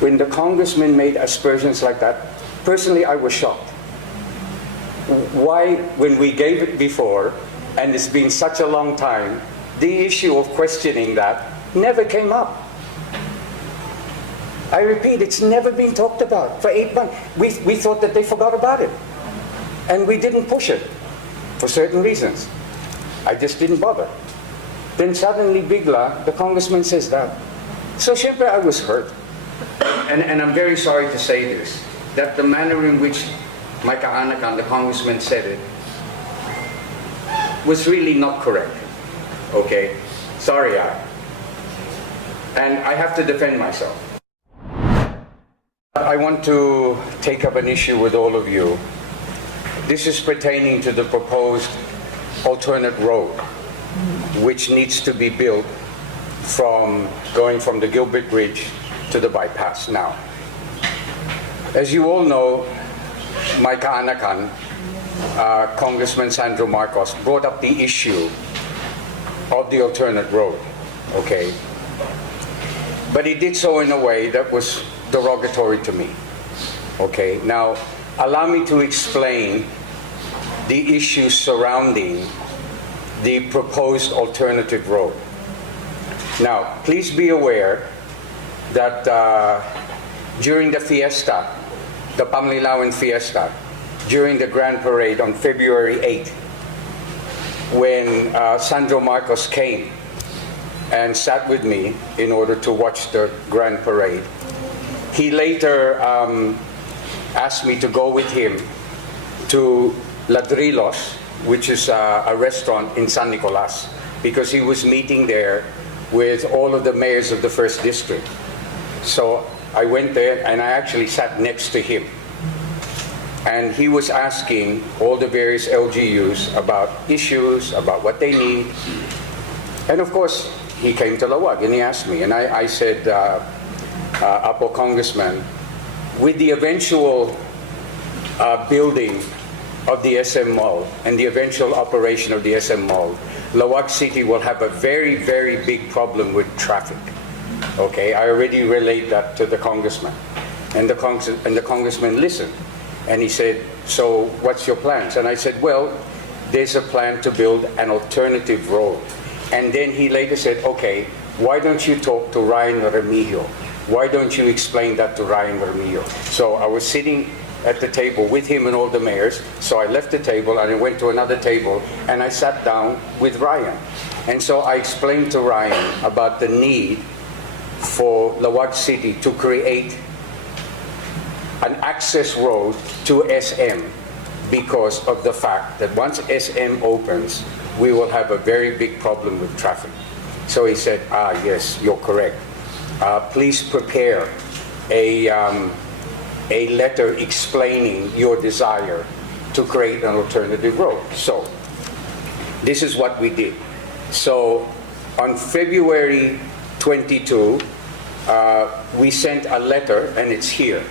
When the congressman made aspersions like that, personally I was shocked. Why, when we gave it before, and it's been such a long time, the issue of questioning that never came up? I repeat, it's never been talked about. For 8 months, we thought that they forgot about it. And we didn't push it, for certain reasons. I just didn't bother. Then suddenly, bigla, the congressman says that. So syempre, I was hurt. And I'm very sorry to say this, that the manner in which my kaanakan, the congressman, said it, was really not correct. Okay? Sorry, and I have to defend myself. I want to take up an issue with all of you. This is pertaining to the proposed alternate road, which needs to be built going from the Gilbert Bridge to the bypass. Now, as you all know, my kaanakan, Congressman Sandro Marcos, brought up the issue of the alternate road, okay? But he did so in a way that was derogatory to me, okay? Now, allow me to explain the issues surrounding the proposed alternative road. Now, please be aware that during the fiesta, the Pamlilawan fiesta, during the Grand Parade on February 8th, when Sandro Marcos came and sat with me in order to watch the Grand Parade, he later asked me to go with him to Ladrilos, which is a restaurant in San Nicolas, because he was meeting there with all of the mayors of the first district. So I went there and I actually sat next to him. And he was asking all the various LGUs about issues, about what they need. And of course, he came to Lawag and he asked me. And I said, Apo Congressman, with the eventual building of the SM Mall and the eventual operation of the SM Mall, Lawag City will have a very, very big problem with traffic. Okay, I already relayed that to the congressman. And the congressman listened. And he said, so what's your plans? And I said, well, there's a plan to build an alternative road. And then he later said, okay, why don't you talk to Ryan Remigio? Why don't you explain that to Ryan Remigio? So I was sitting at the table with him and all the mayors. So I left the table and I went to another table and I sat down with Ryan. And so I explained to Ryan about the need for Lawag City to create an access road to SM because of the fact that once SM opens, we will have a very big problem with traffic. So he said, yes, you're correct. Please prepare a letter explaining your desire to create an alternative road. So this is what we did. So on February 22, we sent a letter, and it's here.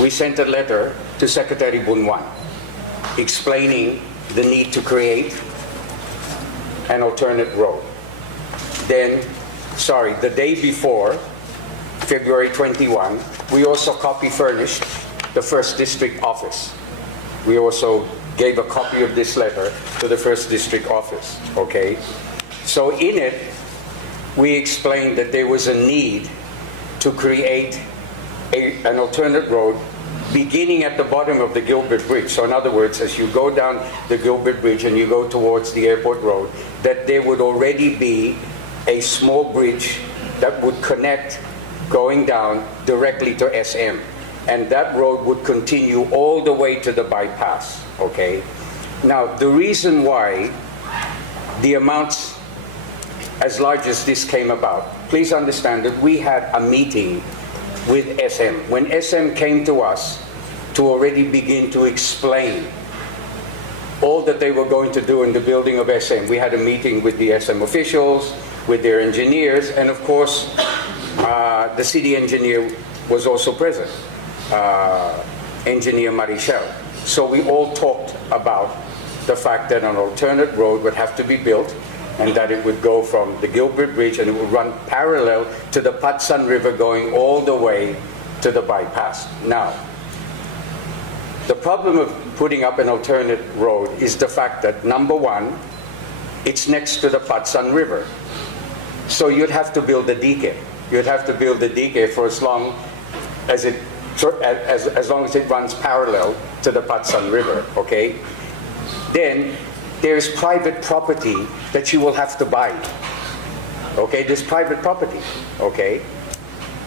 We sent a letter to Secretary Bunwan explaining the need to create an alternate road. Then, the day before, February 21, we also copy furnished the First District office. We also gave a copy of this letter to the First District office, okay? So in it, we explained that there was a need to create an alternate road beginning at the bottom of the Gilbert Bridge. So in other words, as you go down the Gilbert Bridge and you go towards the airport road, that there would already be a small bridge that would connect going down directly to SM. And that road would continue all the way to the bypass, okay? Now, the reason why the amounts as large as this came about, please understand that we had a meeting with SM. When SM came to us to already begin to explain all that they were going to do in the building of SM, we had a meeting with the SM officials, with their engineers, and of course, the city engineer was also present, Engineer Marichel. So we all talked about the fact that an alternate road would have to be built and that it would go from the Gilbert Bridge and it would run parallel to the Patsan River going all the way to the bypass. Now, the problem of putting up an alternate road is the fact that, number one, it's next to the Patsan River. So you'd have to build a dike. You'd have to build a dike for as long as it runs parallel to the Patsan River, okay? Then there's private property that you will have to buy. Okay, there's private property, okay?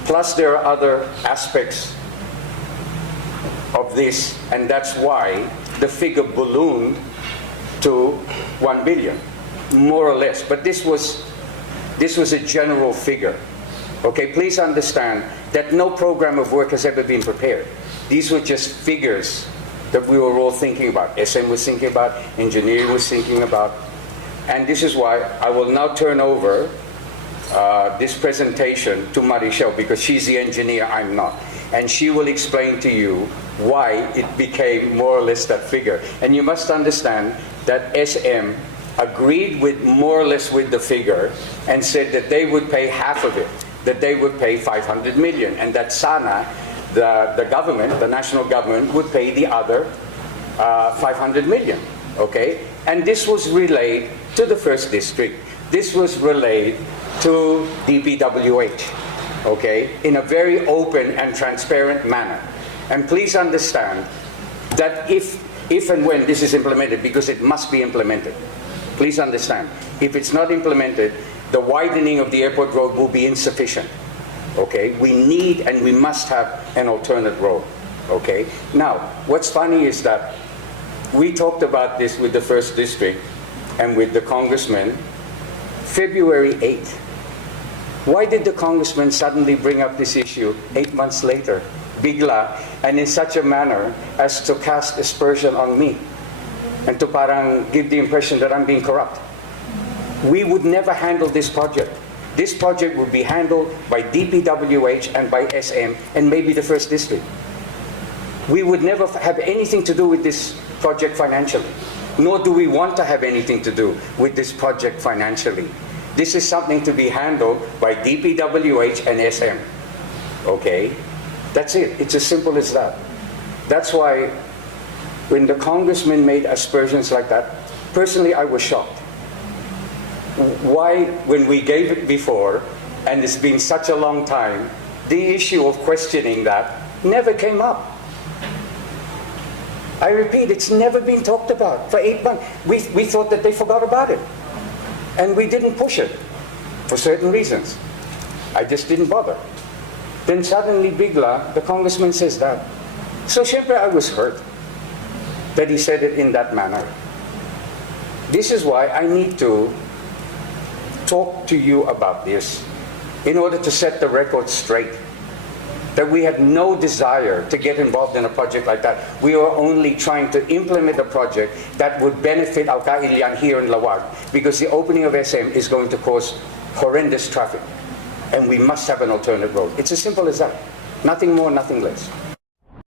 Plus there are other aspects of this, and that's why the figure ballooned to 1 billion, more or less. But this was a general figure. Okay, please understand that no program of work has ever been prepared. These were just figures that we were all thinking about. SM was thinking about, engineering was thinking about. And this is why I will now turn over this presentation to Marichelle, because she's the engineer, I'm not. And she will explain to you why it became more or less that figure. And you must understand that SM agreed with more or less with the figure and said that they would pay half of it, that they would pay 500 million, and that SANA, the government, the national government, would pay the other 500 million, okay? And this was relayed to the first district. This was relayed to DPWH, okay, in a very open and transparent manner. And please understand that if and when this is implemented, because it must be implemented, please understand, if it's not implemented, the widening of the airport road will be insufficient, okay? We need and we must have an alternate road, okay? Now, what's funny is that we talked about this with the first district and with the congressman February 8th. Why did the congressman suddenly bring up this issue 8 months later, bigla, and in such a manner as to cast aspersion on me and to parang give the impression that I'm being corrupt? We would never handle this project. This project would be handled by DPWH and by SM and maybe the first district. We would never have anything to do with this project financially, nor do we want to have anything to do with this project financially. This is something to be handled by DPWH and SM, okay? That's it. It's as simple as that. That's why when the congressman made aspersions like that, personally I was shocked. Why, when we gave it before, and it's been such a long time, the issue of questioning that never came up. I repeat, it's never been talked about for 8 months. We thought that they forgot about it. And we didn't push it for certain reasons. I just didn't bother. Then suddenly, bigla, the congressman says that. So syempre, I was hurt that he said it in that manner. This is why I need to talk to you about this in order to set the record straight. That we had no desire to get involved in a project like that. We were only trying to implement a project that would benefit Al Kailian here in Lawag, because the opening of SM is going to cause horrendous traffic. And we must have an alternate road. It's as simple as that. Nothing more, nothing less.